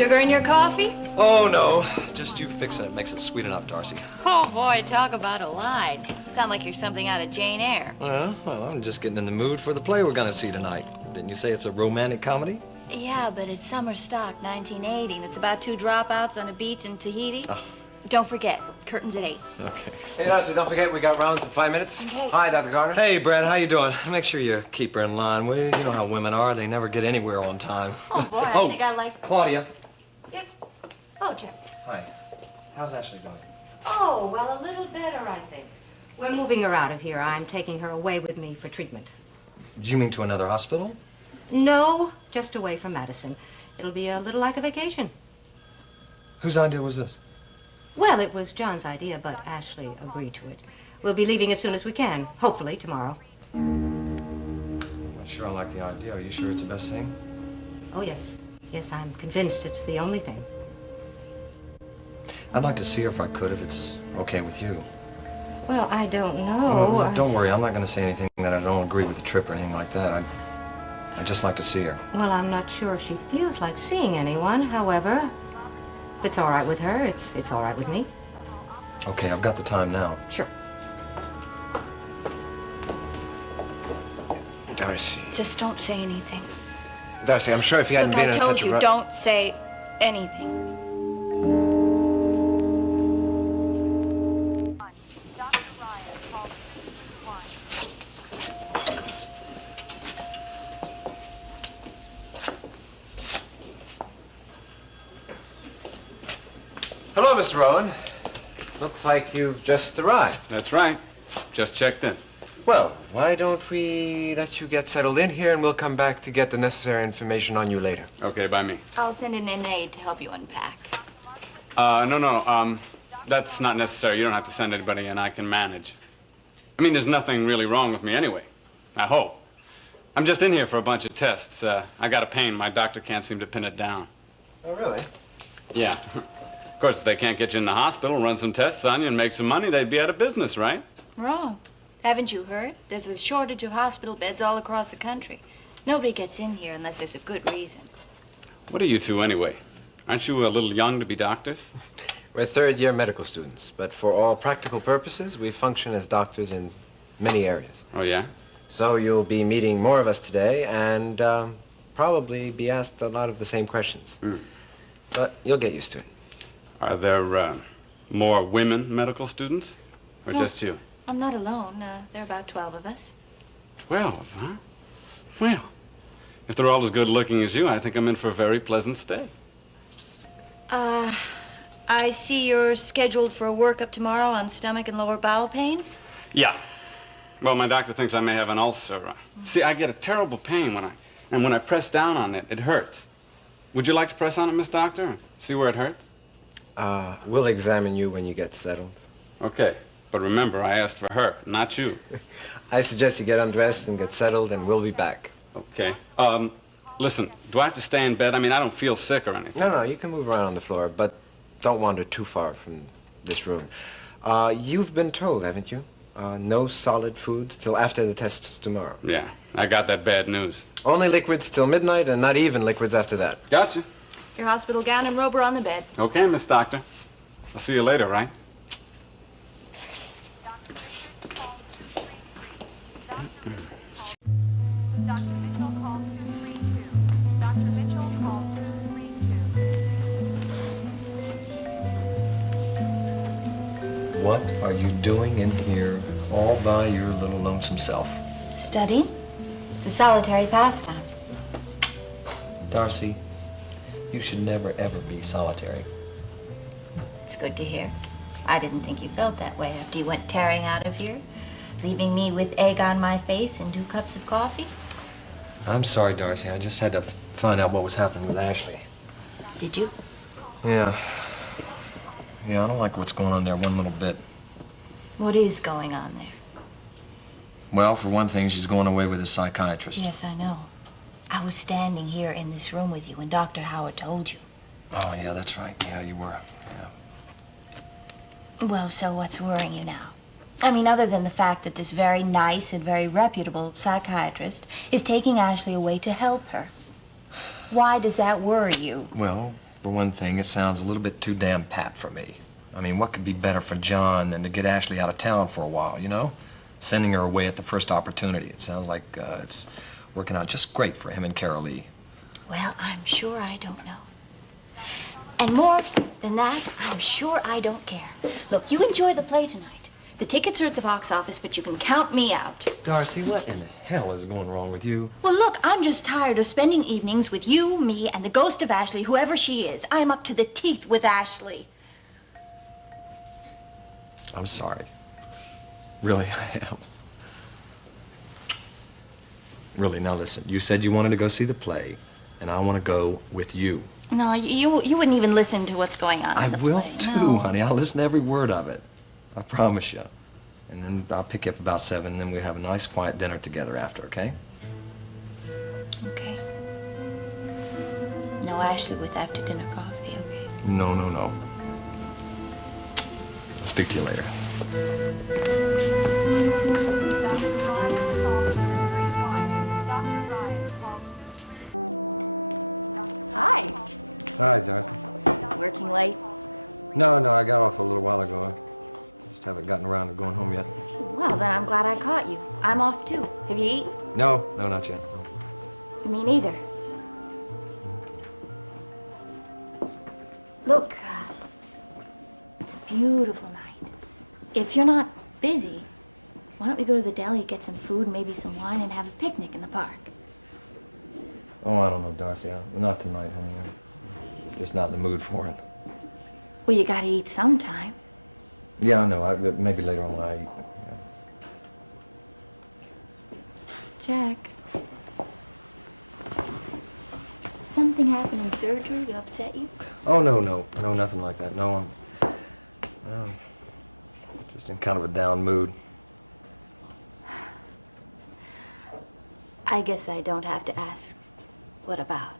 Sugar in your coffee? Oh, no. Just you fixing it makes it sweet enough, Darcy. Oh, boy, talk about a lie. Sound like you're something out of Jane Eyre. Well, I'm just getting in the mood for the play we're gonna see tonight. Didn't you say it's a romantic comedy? Yeah, but it's summer stock, 1980, and it's about two dropouts on a beach in Tahiti. Oh. Don't forget, curtains at 8. Okay. Hey, Darcy, don't forget we got rounds in 5 minutes. Okay. Hi, Dr. Garner. Hey, Brad, how you doing? Make sure you keep her in line, will you? You know how women are. They never get anywhere on time. Oh, boy, I think I like... Claudia. Yes? Oh, Jeff. Hi. How's Ashley doing? Oh, well, a little better, I think. We're moving her out of here. I'm taking her away with me for treatment. Do you mean to another hospital? No, just away from Madison. It'll be a little like a vacation. Whose idea was this? Well, it was John's idea, but Ashley agreed to it. We'll be leaving as soon as we can, hopefully tomorrow. I'm sure I like the idea. Are you sure it's the best thing? Oh, yes. Yes, I'm convinced it's the only thing. I'd like to see her if I could, if it's okay with you. Well, I don't know. Well, don't worry. I'm not going to say anything that I don't agree with the trip or anything like that. I'd just like to see her. Well, I'm not sure if she feels like seeing anyone. However, if it's all right with her, it's all right with me. Okay, I've got the time now. Sure. Darcy. Just don't say anything. Darcy, I'm sure if you hadn't been in such a I told you, rush... don't say anything. Hello, Mr. Rowan. Looks like you've just arrived. That's right. Just checked in. Well, why don't we let you get settled in here and we'll come back to get the necessary information on you later. Okay, by me. I'll send an aide to help you unpack. No. That's not necessary. You don't have to send anybody in. I can manage. I mean, there's nothing really wrong with me anyway. I hope. I'm just in here for a bunch of tests. I got a pain. My doctor can't seem to pin it down. Oh, really? Yeah. Of course, if they can't get you in the hospital, run some tests on you and make some money, they'd be out of business, right? Wrong. Haven't you heard? There's a shortage of hospital beds all across the country. Nobody gets in here unless there's a good reason. What are you two, anyway? Aren't you a little young to be doctors? We're third-year medical students, but for all practical purposes, we function as doctors in many areas. Oh, yeah? So you'll be meeting more of us today and probably be asked a lot of the same questions. But you'll get used to it. Are there more women medical students? Or No. just you? I'm not alone. There are about 12 of us. 12, huh? Well, if they're all as good looking as you, I think I'm in for a very pleasant stay. I see you're scheduled for a workup tomorrow on stomach and lower bowel pains. Yeah. Well, my doctor thinks I may have an ulcer. See, I get a terrible pain when I press down on it, it hurts. Would you like to press on it, Miss Doctor? See where it hurts? We'll examine you when you get settled. Okay. But remember, I asked for her, not you. I suggest you get undressed and get settled, and we'll be back. Okay. Listen, do I have to stay in bed? I mean, I don't feel sick or anything. No, you can move around on the floor, but don't wander too far from this room. You've been told, haven't you? No solid foods till after the tests tomorrow. Yeah, I got that bad news. Only liquids till midnight, and not even liquids after that. Gotcha. Your hospital gown and robe are on the bed. Okay, Miss Doctor. I'll see you later, right? What are you doing in here all by your little lonesome self? Studying? It's a solitary pastime. Darcy, you should never, ever be solitary. It's good to hear. I didn't think you felt that way after you went tearing out of here, leaving me with egg on my face and 2 cups of coffee. I'm sorry, Darcy. I just had to find out what was happening with Ashley. Did you? Yeah. Yeah, I don't like what's going on there one little bit. What is going on there? Well, for one thing, she's going away with a psychiatrist. Yes, I know. I was standing here in this room with you when Dr. Howard told you. Oh, yeah, that's right. Yeah, you were. Yeah. Well, so what's worrying you now? I mean, other than the fact that this very nice and very reputable psychiatrist is taking Ashley away to help her. Why does that worry you? Well, For one thing, it sounds a little bit too damn pat for me. I mean, what could be better for John than to get Ashley out of town for a while, you know? Sending her away at the first opportunity. It sounds like it's working out just great for him and Carol Lee. Well, I'm sure I don't know. And more than that, I'm sure I don't care. Look, you enjoy the play tonight. The tickets are at the box office, but you can count me out. Darcy, what in the hell is going wrong with you? Well, look, I'm just tired of spending evenings with you, me, and the ghost of Ashley, whoever she is. I'm up to the teeth with Ashley. I'm sorry. Really, I am. Really, now listen. You said you wanted to go see the play, and I want to go with you. No, you wouldn't even listen to what's going on in the will play. too, No. honey. I'll listen to every word of it. I promise you. And then I'll pick you up about 7, and then we'll have a nice, quiet dinner together after, okay? Okay. No Ashley with after-dinner coffee, okay? No, no, no. I'll speak to you later. Hi. Hi, Darcy. Working late? No, I got off a little while ago. I just haven't gotten around to going home yet. Well, then I'm glad I caught you. I'm off too. Have you eaten? No, not yet. No. Me neither. Look, it's a beautiful night. If you're not busy, why don't we go to the deli, get some food, maybe some wine, and have a picnic in the park? Oh, I don't know, Darcy. Not tonight, honey. I'm just not in the mood for it. Well, you gotta eat sometime. Yeah, I know. Maybe later on when I eat. Yeah. Jack. Something happened in surgery to upset you? Oh, no, nothing like that. No, I'm just in kind of a down mood. I guess I don't have to ask. What about?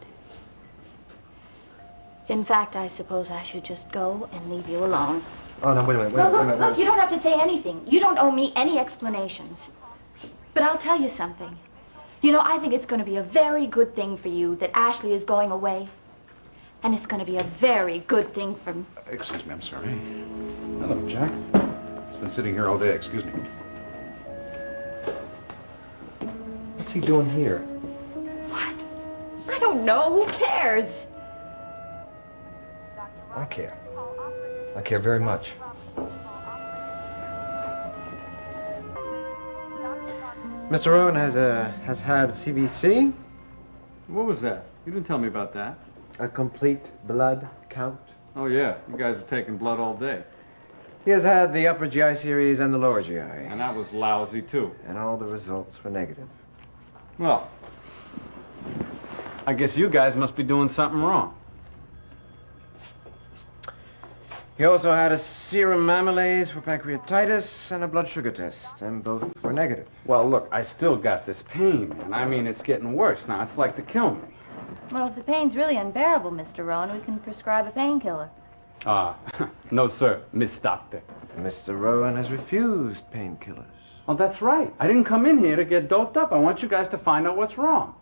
In fact, I suppose I should just go and leave you alone. Oh, no, wait a minute. Look, you don't have to say anything. You don't owe me any explanations. But I'll tell you something. You know, I think it's going to be a very good thing for you that Ashley is going away. And it's going to be a very good thing for me. Excuse me, I'm sorry. Hello, Jack. He's been sitting here all day, excuse me. What's he doing here? What? I don't know. Who cares? I care. I care very much. Mr. Rowan has had CBC, What was that? You didn't tell me about that. a complete blood count. Oh, yeah. You guys are taking blood all day. He has had the upper GI series and the lower GI, And that was lousy, too. and all the results were negative. Well, I guess you guys must be doing something wrong. He also had a serum amylase for pancreatitis and a blood sugar test, and both were negative. Well, look, I still got this pain, and I mean, it's getting worse now. It's like to kill me. Well, if the pain's really unbearable, Mr. Rowan, we can prescribe a painkiller. No, sir, Miss Doctor. Mr. Rowan has refused painkillers. Oh, that's right. I didn't come in here to get doped up. I want you guys to find out what's wrong.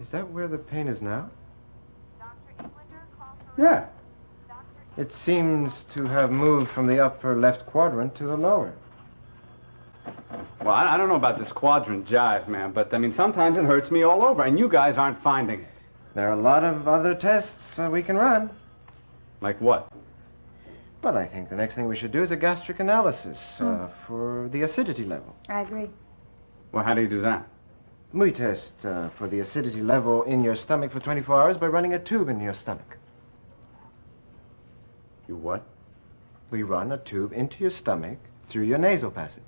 Is that where the pain is now? Yeah. It seems to have moved from the upper left quadrant to the lower. Well, I don't know about this quadrant jive, man, but, I mean, sometimes it hurts me all over, and you guys aren't finding it. There are a lot of other tests we can run. Like what? But I think the next thing we should do is a gastric analysis for the acidity level. I agree. Well, how do you do that? We test for the acidity level in your stomach for 24 hours by running a tube in your stomach. You what? We run a tube into your stomach through your nasal passage.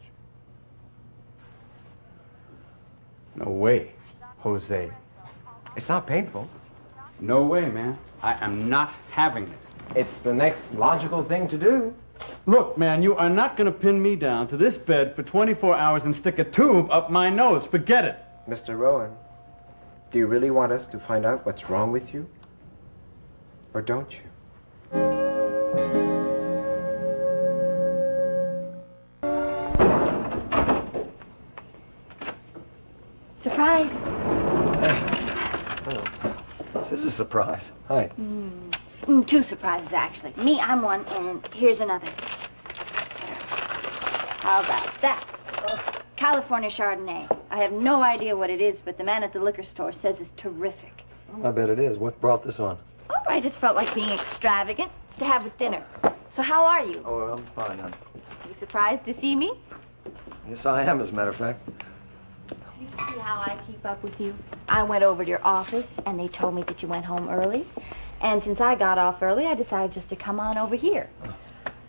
No way, Jose. It's not painful. No way, man. I am not having it. It's the next logical thing to do. Look, man, you are not going to pin me down to this bed for 24 hours and stick a tube up my nose. Forget it. Mr. Rowan, do you really want us to find out what's wrong with you? Or don't you? Surprise. This is a surprise. Hi. Two surprises, actually. Me, I'm one, and here's another. How about that? California Chardonnay. I have no idea what it is, but the man at the liquor store says it's terrific. I bet it is. What brought this on? Oh, I just felt like being extravagant. It's to have with dinner. So how are you? Oh, I'm fine, hon. You surprised to see me? Yes, I am, as a matter of fact. You see how I keep up with you? I went over to your office, and they told me that you went home early. And since I got off early, I decided just to come on over here.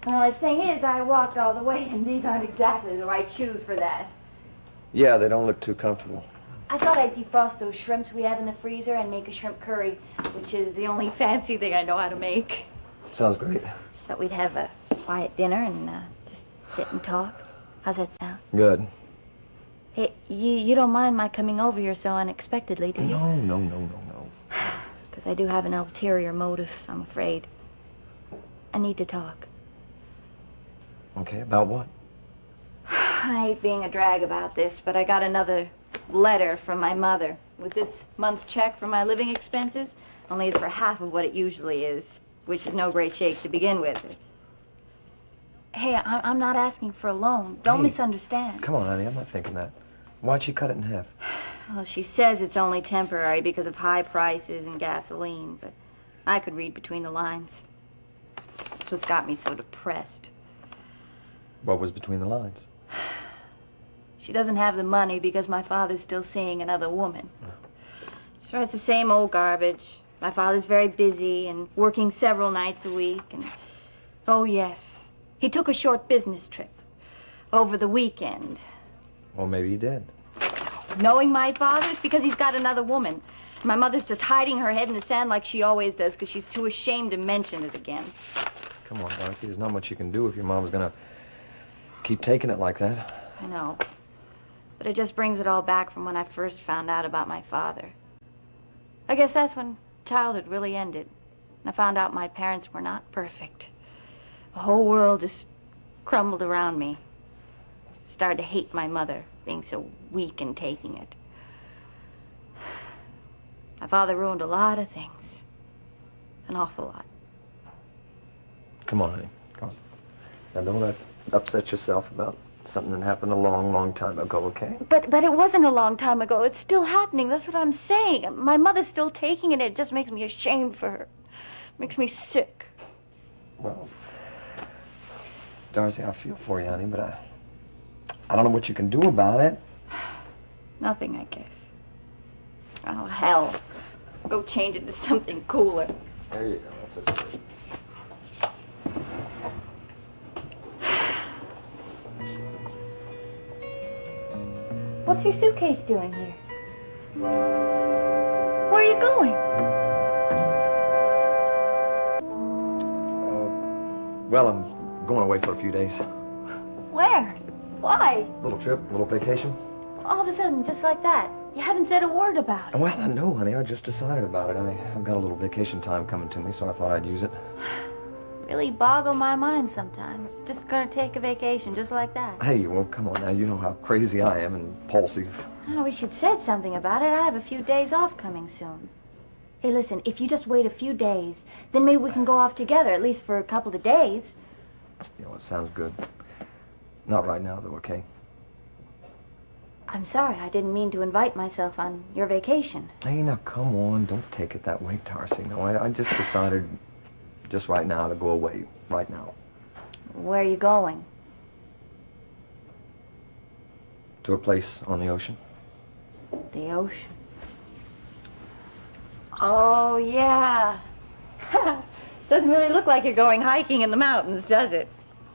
Well, the thing is, I walked all the way, and these aren't exactly the right shoes for that. Yeah, they don't look too comfortable. I thought I'd defrost those shrimps we have in the freezer and make a shrimp curry, which is the only fancy thing I know how to make. Sounds great. Thought we'd have a quiet dinner and just sit and talk. How's that sound? Good. Hey, you don't mind my coming over here so unexpectedly, do you? No. Because I do have an ulterior motive, I'm afraid. I need to talk. Okay, about what? I hate being a drag about this, but I got another letter from my mother with this month's check for my living expenses. Only it's for half of what it usually is, which is no great shake to begin with. Hey, I'm not asking for a loan. Don't misunderstand. Come on, honey, I'm not thinking that. Why'd she cut it in half? Well, she says it's only temporary because of high prices and gasoline, but I could read between the lines. That's what's got me so depressed. What was between the lines? She doesn't have the money because my father's still seeing another woman. She writes the same old garbage. My father's very busy and working several nights a week. And oh, yes, he took a short business trip over the weekend. Well, maybe he did. Knowing my father's because he's got another woman. My mother's just hiding her head in the sand like she always does because she's too ashamed to mention it again. Come on, Darcy, there's not much you can do if your mom's gonna keep taking it like that. I know. But it just brings it all back from when I first found out about my father. I guess that's when childhood really ended. And I found out my parents were not perfect. The whole world just crumbled around me. Started to hate my mother, being so weak and taking it. My father ruined a lot of things. An awful lot. Come on, honey. Come on. Now, don't upset yourself about something that happened a long, long time ago, okay? But it wasn't a long time ago. It's still happening. That's what I'm saying. My mother's still taking it. It just makes me ashamed for her. Makes me sick. Well, Darcy, I feel for you, honey, but I don't know what you can do about it. Nothing, I guess. Oh, hell. Go change it to something cooler. There you go. That's it. What's your suitcase doing here? Where are you going? Well, I'm going away for a few days. Where? Why? Little trip, little vacation. All of a sudden, just like that. You haven't said a word about it. Well, I know, honey. I just decided about it. I've got a little vacation time coming to me, so I thought I'd use it. Really boggle my mind sometimes. Just gonna take a vacation, just like that. Hey, well, come on now. You know how crazy I am and impulsive. I wish you'd said something about it. I have a few days off coming soon. Hey, listen, if you just wait a few days, then maybe we can go off together, at least for a couple of days. You know, it sounds good. Not right now, though, okay? I'm sorry, I didn't mean to invite myself on your vacation. Hey, now, come on. Don't take it that way, Darcy. No, I just decided just right now to go away. Right now. Where are you going? To a place on the ocean. The ocean. Oh, yeah. Doesn't really look like you're going hiking in the mountains, does it?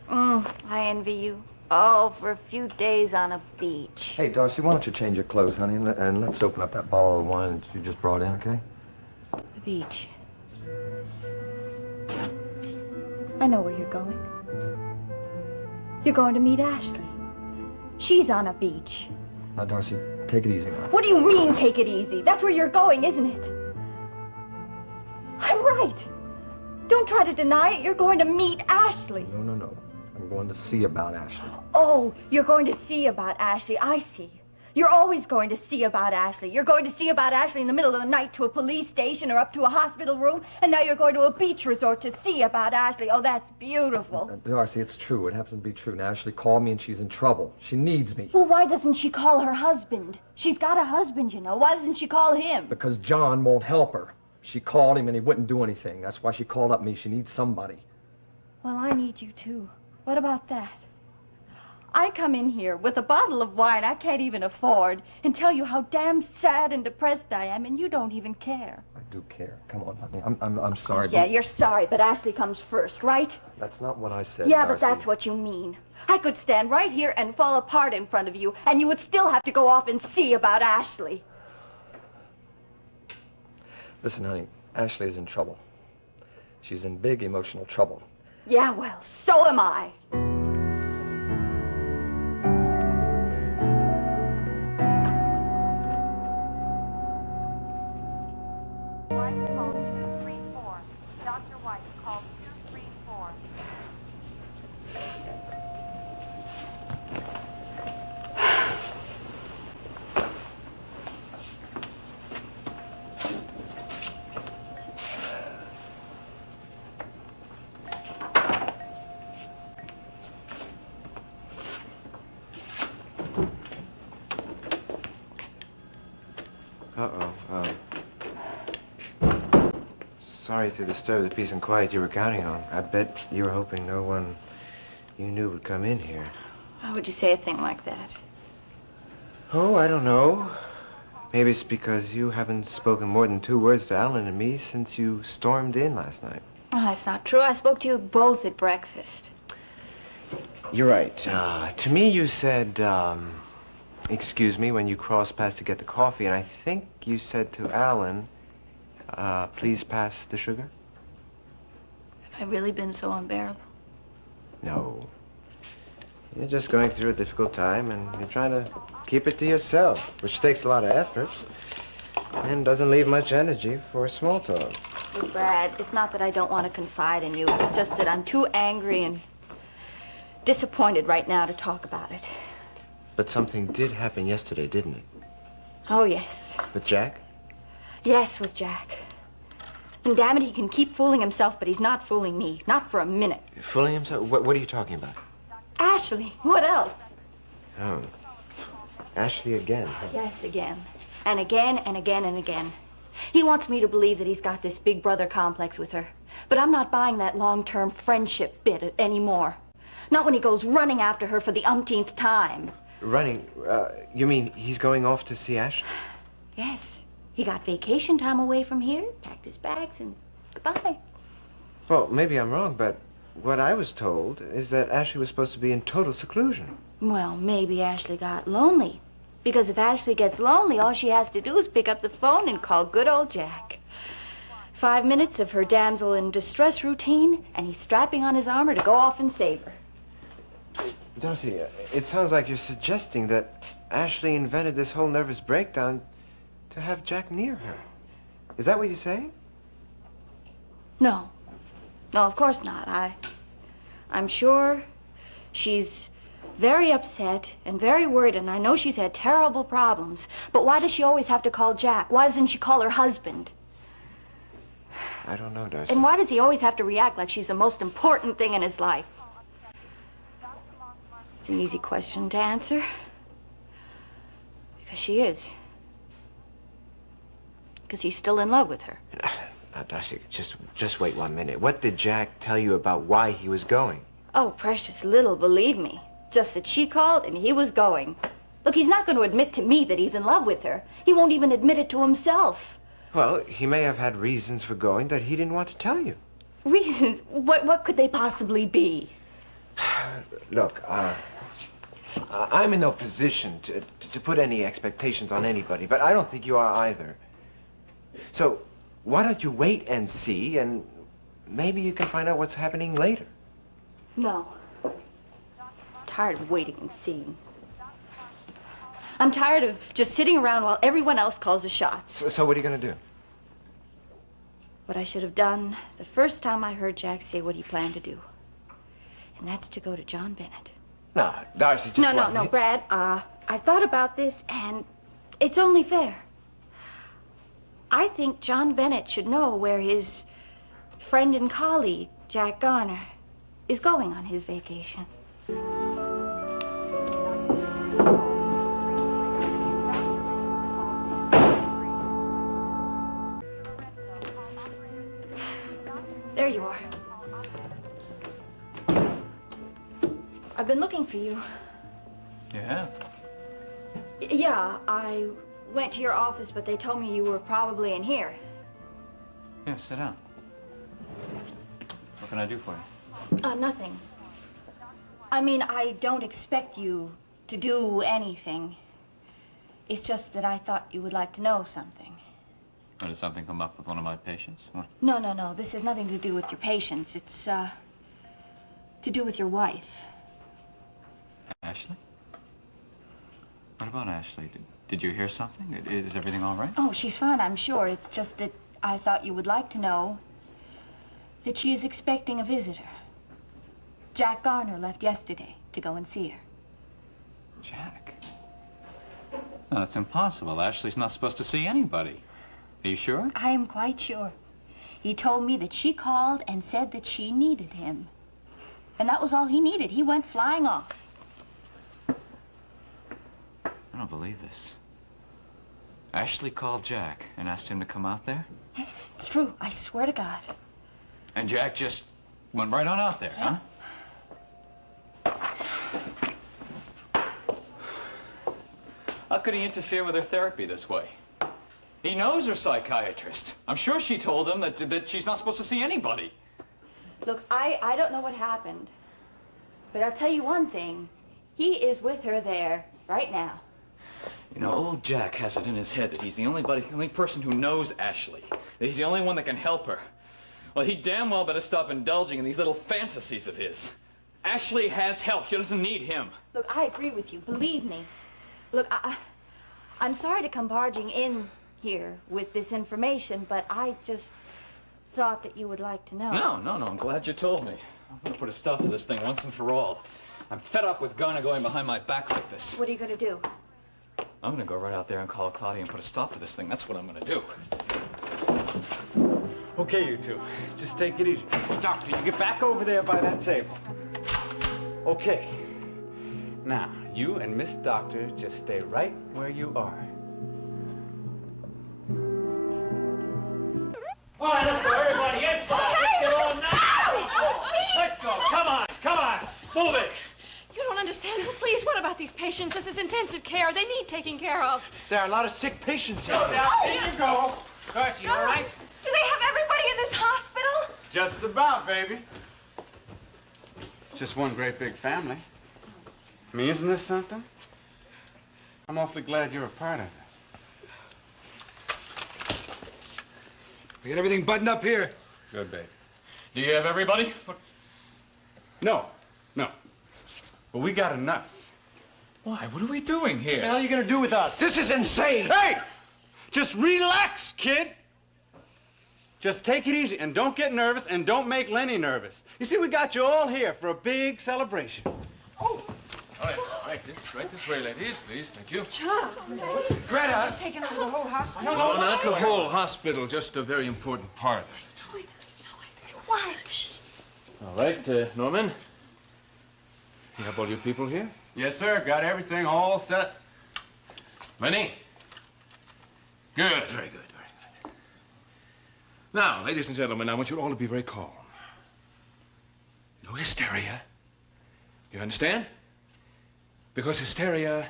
I envy you. Oh, for a few days on a beach. Hey, Darcy, why don't you change your clothes, honey, and let's open up that bottle of wine that you just brought in, okay? The beach. I know where you're going. You're going to meet Ashley. She's on a beach. Now, Darcy, take it easy now. What do you mean, take it easy? That's where you're going, isn't it? I'm right. Don't try to deny it. You're going to meet Ashley. No. I'm going to see about Ashley. Oh, you're going to see about Ashley. I see. You're always going to see about Ashley. You're going to see about Ashley in the middle of the night to a police station or up to a hospital room, and now you're going to a beach resort to see about Ashley. Oh, that's beautiful. Darcy, it's true. It happens to be true. Now, Ashley called me and she's in trouble. She needs me. Well, why doesn't she call her husband? She's got a husband, you know. Why doesn't she call him? Because John won't help her. She called him and he wouldn't do anything. That's why she called up me. She needs somebody. Well, I need you, too. What about that? I come in here with a bottle of wine I can't even afford and tell you how damn sad and depressed I am, and you don't even care. I do care. Come on, honey. I'm sorry. Yeah, you're sorry, but Ashley comes first, right? That's not what I said, Yeah, Darcy. but that's what you mean. I could stand right here and fall apart in front of you, and you would still have to go off and see about Ashley. Listen, honey, Ashley is in trouble. She's in big emotional trouble. Yeah, well, so am I. White's called 234. Dr. White's called 234. Sorry to disturb the peace and quiet you were counting on. I bet you were hoping no one you knew would come in here. Why would you say a thing like that? Oh, I don't know. Maybe it's because you haven't spoken more than 2 words to Alan and me since you stormed in last night. Oh, that's not true. I spoke to you both at breakfast. You're right. To me, you said, excuse me, when you crossed past to get the coffee, and I think you said to Alan, please pass the sugar? Have I really been so unbearable? No. You're just going through a difficult time, and you're trying to keep it to yourself, which takes a lot of effort and doesn't leave much energy for small talk. Hey, Brad, it's not that I don't want to confide in you. It's just that I'm too angry and disappointed right now to talk about it. But something did happen yesterday, didn't it? Oh, yes. With Jack? Yes, with Jack. And damn it, he can keep fooling himself, but he's not fooling me. Not for a minute. Fooling himself? What are you talking about? Ashley, what else? Oh. Ashley again. Yes, again. And again and again and again. He wants me to believe that he's got this big brother complex with her. But I'm not buying that long-term friendship bit anymore. Not when he goes running after her for the umpteenth time. Running? You mean he's going off to see Ashley? Yes. He got vacation time away from here, packed his bags, and goodbye. Well, maybe I'm wrong, but what I was told is that Ashley was supposed to be in total seclusion. Well, maybe Ashley got lonely. Because if Ashley gets lonely, all she has to do is pick up the phone and call good old Jack. 5 minutes of her damsel in distress routine, and he's strapping on his armor to go off and save her. Darcy, it sounds like you're suggesting that Ashley invented this whole nervous breakdown to have Jack near her. Is that what you're saying? No. No, of course not. I'm sure she's very upset and very worried, and I know she's had terrible problems. But why does she always have to call Jack? Why doesn't she call her husband? I don't know, Darcy. And why does he always have to react like she's the most important thing in his life? It's an easy question to answer. Because she is. Because he's still in love with her. Now, Darcy, just wait 1 minute. What did Jack tell you about why he was going? Oh, precious little, believe me. Just that she called and he was going. Look, he's not going to admit to me that he's in love with her. He won't even admit it to himself. Well, he may have had reasons for going that he didn't want to tell you. Reasons? What could they possibly be? Look, I'm in no position to put any expectations on anybody, but I don't think you are either. So, why don't you wait and see, and maybe you can find out what's happening later. No. I'm tired of waiting and seeing. I'm tired of just sitting around while everyone else calls the shots. So what are you going to do? What I should have done the first time I heard Jack say what he planned to do. And that's to go to John Bennett. No, Darcy, just No, Brad. I've thought about this, and it's only fair. I think John Bennett should know where his friend and colleague, Jack Garner, is going on his vacation. There you are. I've been looking for you. You have? Yeah, I went to your office, but they told me you were probably in here. Yeah, sit down. What can I do for you? Nothing. I mean, I don't expect you to do anything. It's just that I thought you would like to know something. Or did something come up with one of my patients? What? No. This has nothing to do with your patients. It's, to do with your wife. Ashley? What about Ashley? Did you hear something? Is everything all right? Oh, she's fine, I'm sure. It's just that I thought you would like to know that she is expecting a visitor. Jack Garner left yesterday to go and see her. Jack? No, that's impossible. Ashley's not supposed to see anybody. Are you sure? I am quite sure. He told me that she called and said that she needed him. And that was all he needed. He went flying off. I don't believe this. Ashley called Jack and asked him to come out there? Yes, it's true. I swear to God. And Jack just went right on out there, huh? How could he interfere with her therapy this way? He knows her psychiatrist. I'm sure she told him that she's not supposed to see anybody. Look, I don't know what happened. But I'll tell you one thing. He is with her there right now. You know, old Jack has it in his head that he's the only person who knows Ashley. That he's the only one that can help her. Well, he damn well better stop indulging in these little fantasies of his. Ashley has help. She doesn't need him. Look, I agree with you. Believe me. Look, I'm sorry to come barging in here with this information, but I just thought that you would like to know. No. I'm glad you told me. I'm going to put a stop to this thing once and for all. I'm fed up with Garner going behind my back like this. What are you going to do? I'm going to go right out there and call Claudia and put a stop to this thing. That's what I'm going to do. Okay, you two. Just take it easy. Doctor, you get back over there by that table. Okay. Now, you and Miss Doctor just stay right where you are. All right, let's go, everybody inside. Let's get on now. Let's go. Come on. Move it. You don't understand. Please, what about these patients? This is intensive care. They need taking care of. There are a lot of sick patients here. Go down. There you go. Darcy, you all right? Do they have everybody in this hospital? Just about, baby. Just one great big family. I mean, isn't this something? I'm awfully glad you're a part of it. We got everything buttoned up here. Good, babe. Do you have everybody? No. But we got enough. Why? What are we doing here? What the hell are you gonna do with us? This is insane. Hey! Just relax, kid. Just take it easy and don't get nervous and don't make Lenny nervous. You see, we got you all here for a big celebration. All right, right this way, ladies, please. Thank you. Greta! Taking over the whole hospital? No, not the whole hospital, just a very important part. What? All right, Norman. You have all your people here? Yes, sir. Got everything all set. Lenny? Good, very good, very good. Now, ladies and gentlemen, I want you all to be very calm. No hysteria. You understand? Because hysteria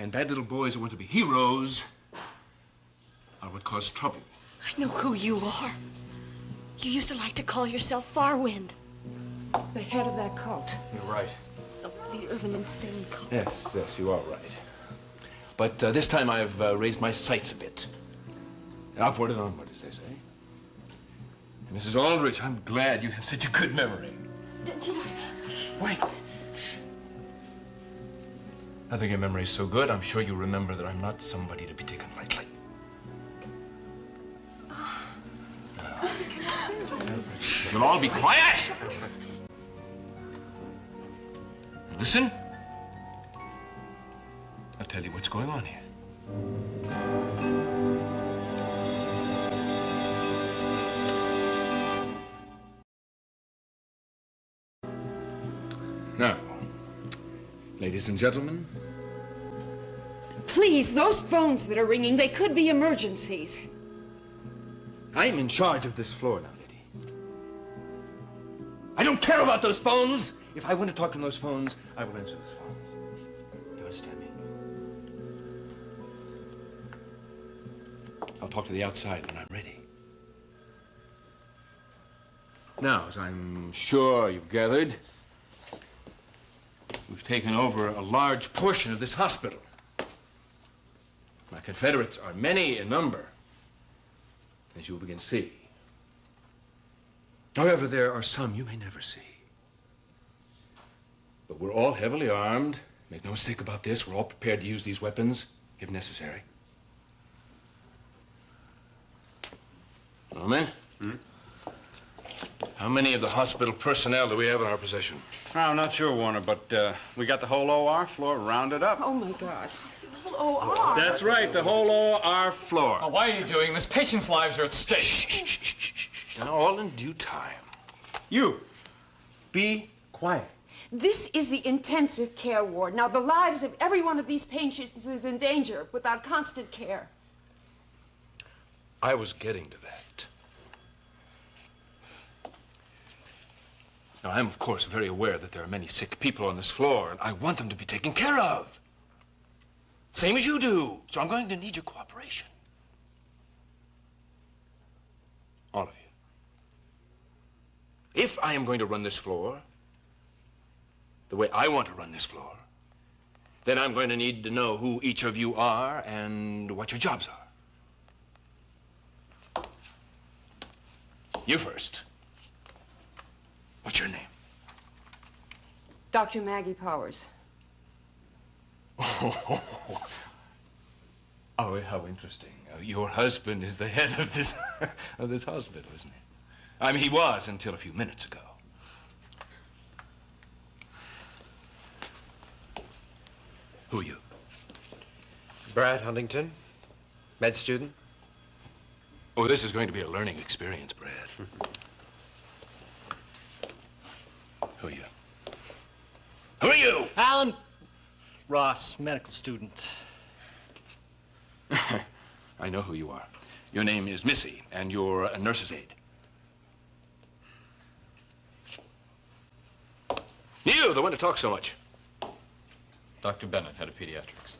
and bad little boys who want to be heroes are what cause trouble. I know who you are. You used to like to call yourself Farwind. The head of that cult. You're right. The leader of an insane cult. Yes, you are right. But this time I've raised my sights a bit. Upward and onward, as they say. And Mrs. Aldrich, I'm glad you have such a good memory. Wait. Shh. I think your memory is so good, I'm sure you remember that I'm not somebody to be taken lightly. You'll all be quiet! Listen. tell you what's going on here. Now, ladies and gentlemen, Please, those phones that are ringing, they could be emergencies. I'm in charge of this floor now, lady. I don't care about those phones. If I want to talk on those phones, I will answer those phones. Do you understand me? I'll talk to the outside when I'm ready. Now, as I'm sure you've gathered, we've taken over a large portion of this hospital. My Confederates are many in number, as you will begin to see. However, there are some you may never see. But we're all heavily armed. Make no mistake about this. We're all prepared to use these weapons, if necessary. Gentlemen? How many of the hospital personnel do we have in our possession? I'm not sure, Warner, but we got the whole OR floor rounded up. Oh, my God. OR. That's right, the whole OR floor. Now, why are you doing this? Patients' lives are at stake. Shh. Now, all in due time. You, be quiet. This is the intensive care ward. Now, the lives of every one of these patients is in danger without constant care. I was getting to that. Now, I'm, of course, very aware that there are many sick people on this floor, and I want them to be taken care of. Same as you do. So I'm going to need your cooperation. All of you. If I am going to run this floor the way I want to run this floor, then I'm going to need to know who each of you are and what your jobs are. You first. What's your name? Dr. Maggie Powers. Oh, how interesting. Your husband is the head of this of this hospital, isn't he? I mean, he was until a few minutes ago. Who are you? Brad Huntington, med student. Oh, this is going to be a learning experience, Brad. Who are you? Who are you? Alan Ross, medical student. I know who you are. Your name is Missy, and you're a nurse's aide. You, the one to talk so much. Dr. Bennett, head of pediatrics.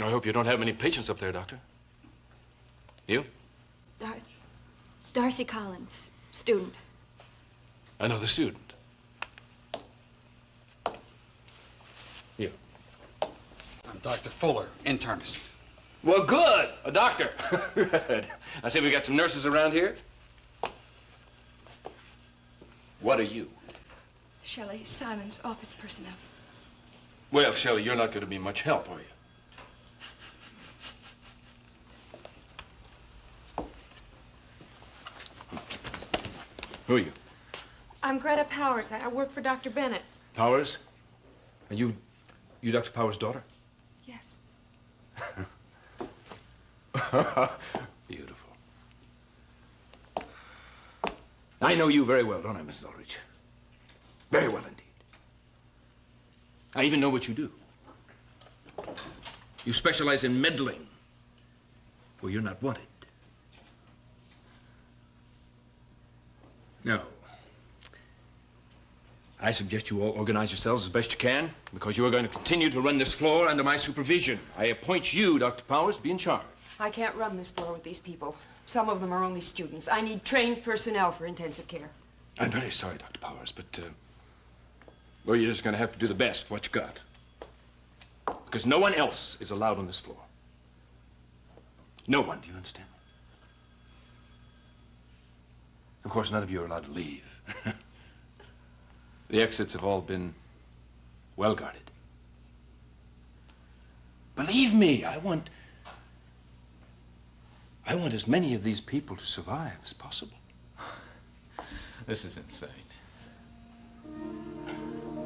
I hope you don't have many patients up there, Doctor. You? Darcy Collins, student. Another student. You? I'm Dr. Fuller, internist. Well, good. A doctor. Good. I see we got some nurses around here. What are you? Shelley, Simon's office personnel. Well, Shelley, you're not going to be much help, are you? Who are you? I'm Greta Powers. I work for Dr. Bennett. Powers? Are you Dr. Powers' daughter? Yes. Beautiful. I know you very well, don't I, Mrs. Ulrich? Very well indeed. I even know what you do. You specialize in meddling where you're not wanted. Now, I suggest you all organize yourselves as best you can, because you are going to continue to run this floor under my supervision. I appoint you, Dr. Powers, to be in charge. I can't run this floor with these people. Some of them are only students. I need trained personnel for intensive care. I'm very sorry, Dr. Powers, but, well, you're just going to have to do the best with what you got. Because no one else is allowed on this floor. No one, do you understand? Of course, none of you are allowed to leave. The exits have all been well guarded. Believe me, I want as many of these people to survive as possible. This is insane.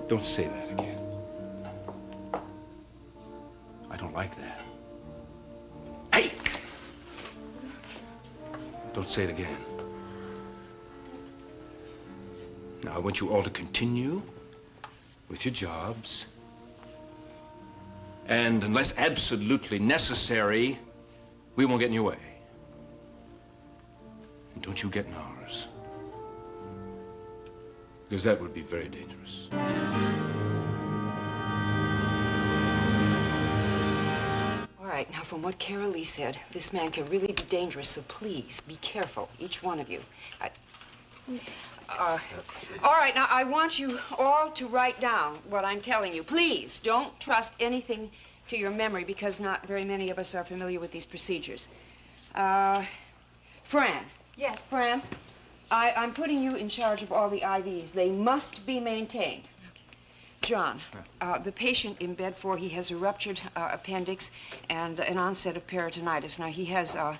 Don't say that again. I don't like that. Hey! Don't say it again. Now, I want you all to continue with your jobs. And unless absolutely necessary, we won't get in your way. And don't you get in ours. Because that would be very dangerous. All right, now from what Carol Lee said, this man can really be dangerous, so please be careful, each one of you. All right, now I want you all to write down what I'm telling you. Please don't trust anything to your memory because not very many of us are familiar with these procedures. Fran. Yes. Fran, I'm putting you in charge of all the IVs. They must be maintained. Okay. John, the patient in bed 4, he has a ruptured appendix and an onset of peritonitis. Now, he has a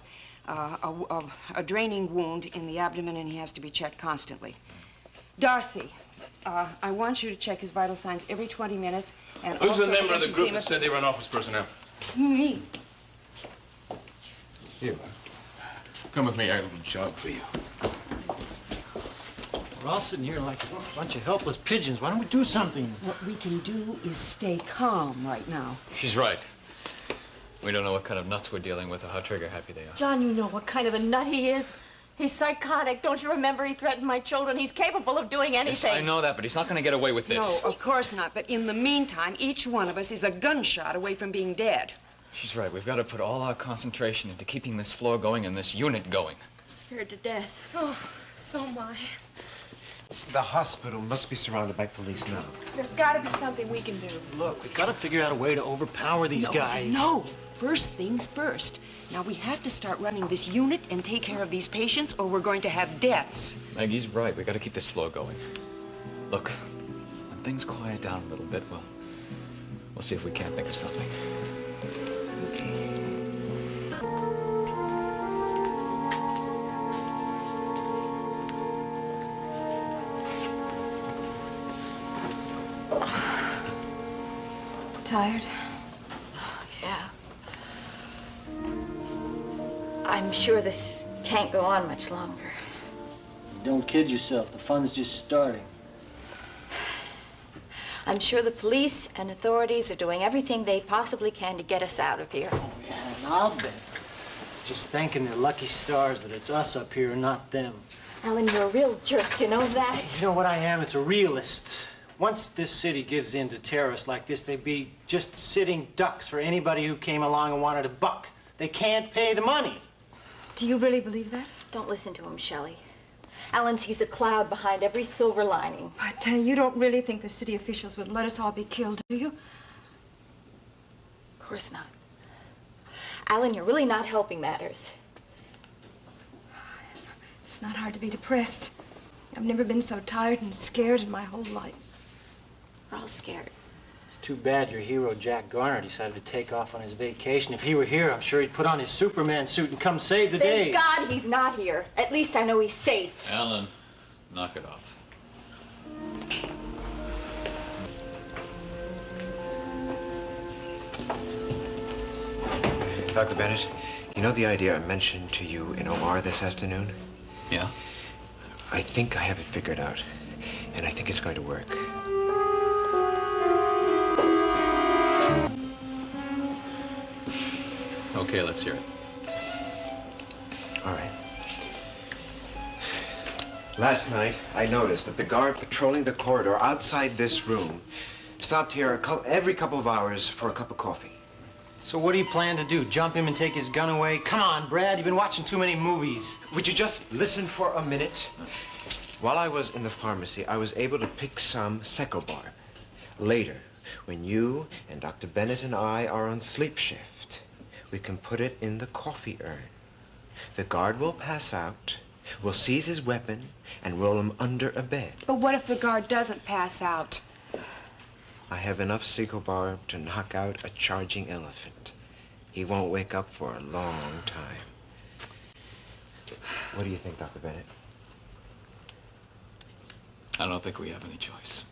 draining wound in the abdomen, and he has to be checked constantly. Darcy, I want you to check his vital signs every 20 minutes. And Who's also the member of the group emphysema- that said they were office personnel? Me. You. Come with me. I have a little job for you. We're all sitting here like a bunch of helpless pigeons. Why don't we do something? What we can do is stay calm right now. She's right. We don't know what kind of nuts we're dealing with or how trigger-happy they are. John, you know what kind of a nut he is. He's psychotic. Don't you remember he threatened my children? He's capable of doing anything. Yes, I know that, but he's not going to get away with this. No, of course not. But in the meantime, each one of us is a gunshot away from being dead. She's right. We've got to put all our concentration into keeping this floor going and this unit going. I'm scared to death. Oh, so am I. The hospital must be surrounded by police now. There's got to be something we can do. Look, we've got to figure out a way to overpower these guys. No, first things first. Now, we have to start running this unit and take care of these patients, or we're going to have deaths. Maggie's right. We've got to keep this floor going. Look, when things quiet down a little bit, we'll see if we can't think of something. Tired? Yeah. I'm sure this can't go on much longer. Don't kid yourself. The fun's just starting. I'm sure the police and authorities are doing everything they possibly can to get us out of here. Oh, yeah, and I'll bet. Just thanking their lucky stars that it's us up here and not them. Alan, you're a real jerk, you know that? You know what I am? It's a realist. Once this city gives in to terrorists like this, they'd be just sitting ducks for anybody who came along and wanted a buck. They can't pay the money. Do you really believe that? Don't listen to him, Shelley. Alan sees a cloud behind every silver lining. But you don't really think the city officials would let us all be killed, do you? Of course not. Alan, you're really not helping matters. It's not hard to be depressed. I've never been so tired and scared in my whole life. We're all scared. It's too bad your hero, Jack Garner, decided to take off on his vacation. If he were here, I'm sure he'd put on his Superman suit and come save the day. Thank God he's not here. At least I know he's safe. Alan, knock it off. Dr. Bennett, you know the idea I mentioned to you in OR this afternoon? Yeah? I think I have it figured out, and I think it's going to work. Okay, let's hear it. All right. Last night, I noticed that the guard patrolling the corridor outside this room stopped here every couple of hours for a cup of coffee. So what do you plan to do? Jump him and take his gun away? Come on, Brad, you've been watching too many movies. Would you just listen for a minute? While I was in the pharmacy, I was able to pick some secobarb. Later, when you and Dr. Bennett and I are on sleep shift, we can put it in the coffee urn. The guard will pass out, we'll seize his weapon, and roll him under a bed. But what if the guard doesn't pass out? I have enough secobarb to knock out a charging elephant. He won't wake up for a long time. What do you think, Dr. Bennett? I don't think we have any choice.